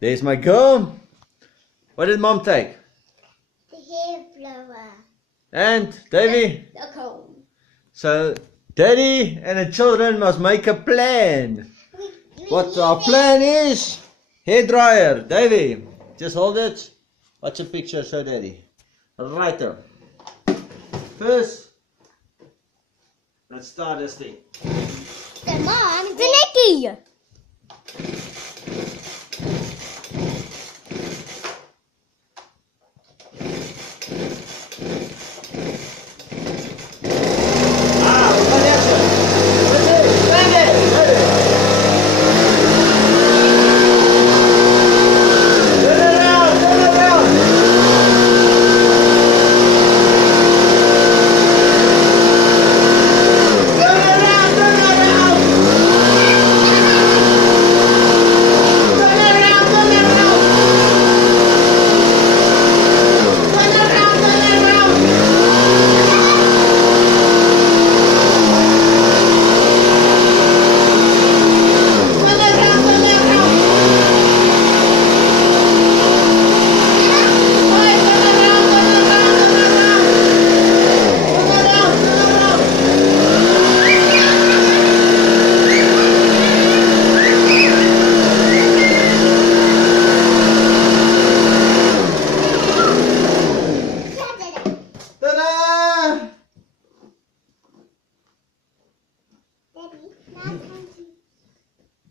There's my comb. What did Mom take? The hair blower. And Davy? The comb. So Daddy and the children must make a plan. What our plan is? Hairdryer. Davy, just hold it. Watch a picture, show Daddy. Right there. First, let's start this thing. Come on, the Nicky.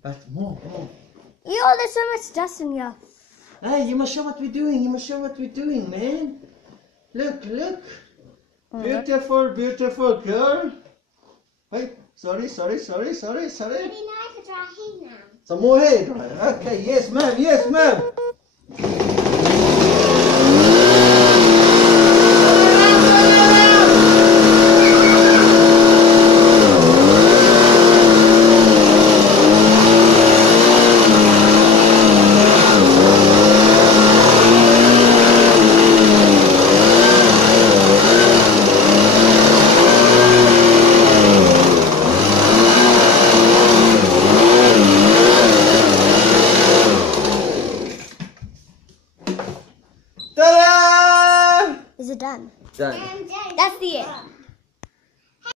But more. Yo, there's so much dust in here. Hey, you must show what we're doing. You must show what we're doing, man. Look. Beautiful girl. Hey, sorry. Daddy, now I can dry hair now. Some more hair dryer. Okay, yes, ma'am. Ta-da! Is it done? Done. That's the end.